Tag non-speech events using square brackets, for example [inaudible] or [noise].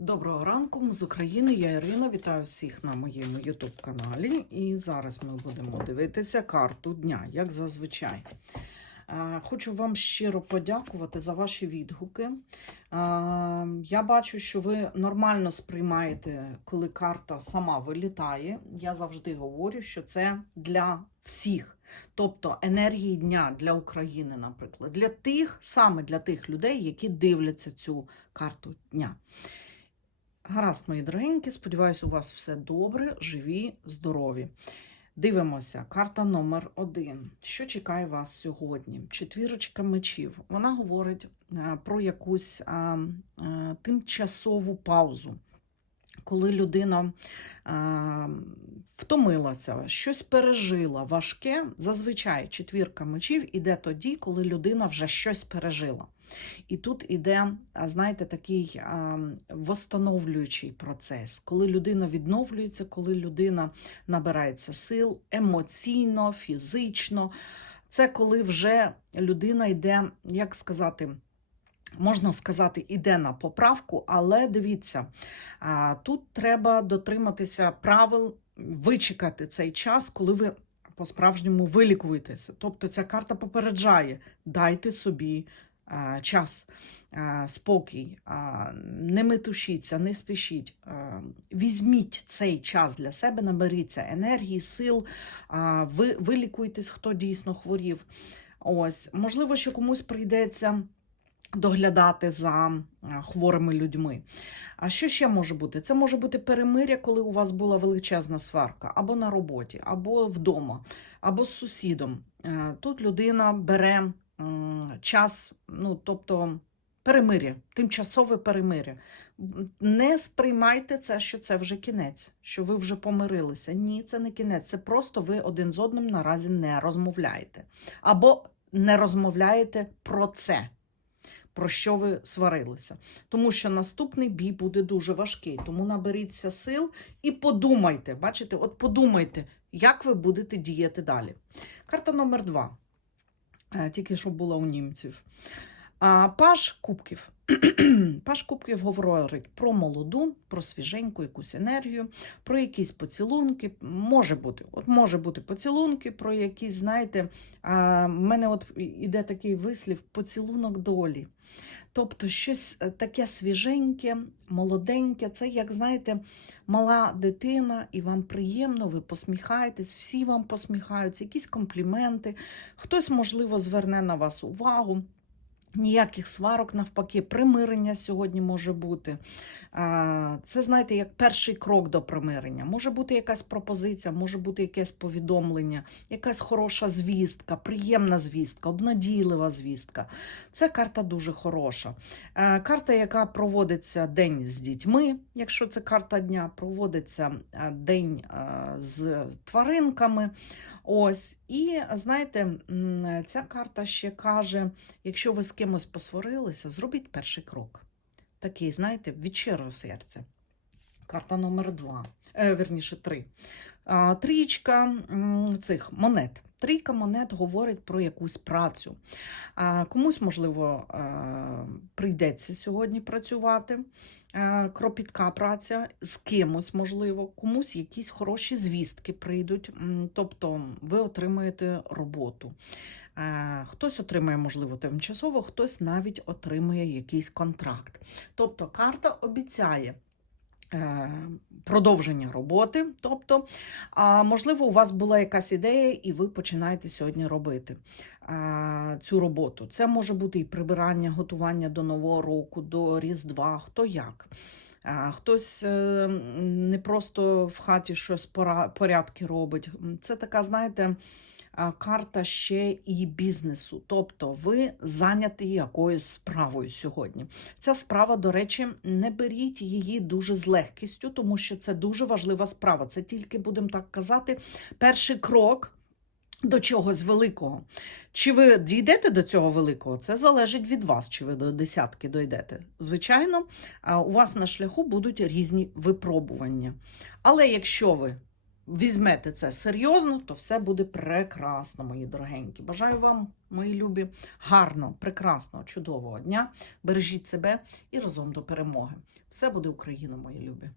Доброго ранку, з України. Я Ірина. Вітаю всіх на моєму YouTube каналі. І зараз ми будемо дивитися карту дня, як зазвичай. Хочу вам щиро подякувати за ваші відгуки. Я бачу, що ви нормально сприймаєте, коли карта сама вилітає. Я завжди говорю, що це для всіх. Тобто енергії дня для України, наприклад, для тих, саме для тих людей, які дивляться цю карту дня. Гаразд, мої дорогенькі, сподіваюся, у вас все добре, живі, здорові. Дивимося, карта номер один. Що чекає вас сьогодні? Четвірочка мечів. Вона говорить е, про якусь а, е, тимчасову паузу, коли людина а, втомилася, щось пережила важке. Зазвичай четвірка мечів іде тоді, коли людина вже щось пережила. І тут іде, знаєте, такий восстановлюючий процес, коли людина відновлюється, коли людина набирається сил емоційно, фізично. Це коли вже людина йде, як сказати, можна сказати, іде на поправку, але дивіться, тут треба дотриматися правил, вичекати цей час, коли ви по-справжньому вилікуєтеся. Тобто ця карта попереджає, дайте собі час, спокій, не метушіться, не спішіть. Візьміть цей час для себе, наберіться енергії, сил, ви вилікуйтесь, хто дійсно хворів. Ось, можливо, що комусь прийдеться доглядати за хворими людьми. А що ще може бути? Це може бути перемиря, коли у вас була величезна сварка, або на роботі, або вдома, або з сусідом. Е, Тут людина бере час, ну тобто перемиря, тимчасове перемиря. Не сприймайте це, що це вже кінець, що ви вже помирилися. Ні, це не кінець. Це просто ви один з одним наразі не розмовляєте. Або не розмовляєте про це, про що ви сварилися. Тому що наступний бій буде дуже важкий. Тому наберіться сил і подумайте. Бачите, от подумайте, як ви будете діяти далі. Карта номер два. Е, Тільки що була у німців. А, Паш Кубків. [clears throat] Паш Кубків говорить про молоду, про свіженьку якусь енергію, про якісь поцілунки. Може бути, от може бути поцілунки, про якісь, знаєте, в мене от іде такий вислів поцілунок долі. Тобто щось е, таке свіженьке, молоденьке, це, як знаєте, мала дитина, і вам приємно, ви посміхаєтесь, всі вам посміхаються, якісь компліменти, хтось, можливо, зверне на вас увагу. Ніяких сварок, навпаки, примирення сьогодні може бути. Це, знаєте, як перший крок до примирення. Може бути якась пропозиція, може бути якесь повідомлення, якась хороша звістка, приємна звістка, обнадійлива звістка. Це карта дуже хороша. Карта, яка проводиться день з дітьми, якщо це карта дня, проводиться день з тваринками. Ось, і знаєте, ця карта ще каже: якщо ви з кимось посварилися, зробіть перший крок. Такий, знаєте, від щирого серця. Карта номер два, е, верніше, три. А, Трічка м, цих монет. Трійка монет говорить про якусь працю. Комусь, можливо, е, прийдеться сьогодні працювати. Е, Кропітка праця з кимось, можливо, комусь якісь хороші звістки прийдуть. Тобто ви отримаєте роботу. Е, Хтось отримає, можливо, тимчасово, хтось навіть отримає якийсь контракт. Тобто карта обіцяє е, продовження роботи. Тобто, можливо, у вас була якась ідея, і ви починаєте сьогодні робити цю роботу. Це може бути і прибирання, готування до Нового року, до Різдва, хто як. Хтось е, не просто в хаті щось порядки робить. Це така, знаєте, карта ще і бізнесу. Тобто ви зайняті якоюсь справою сьогодні. Ця справа, до речі, не беріть її дуже з легкістю, тому що це дуже важлива справа. Це тільки, будемо так казати, перший крок. До чогось великого. Чи ви дійдете до цього великого? Це залежить від вас, чи ви до десятки дойдете. Звичайно, у вас на шляху будуть різні випробування. Але якщо ви візьмете це серйозно, то все буде прекрасно, мої дорогенькі. Бажаю вам, мої любі, гарного, прекрасного, чудового дня. Бережіть себе і разом до перемоги. Все буде Україна, мої любі.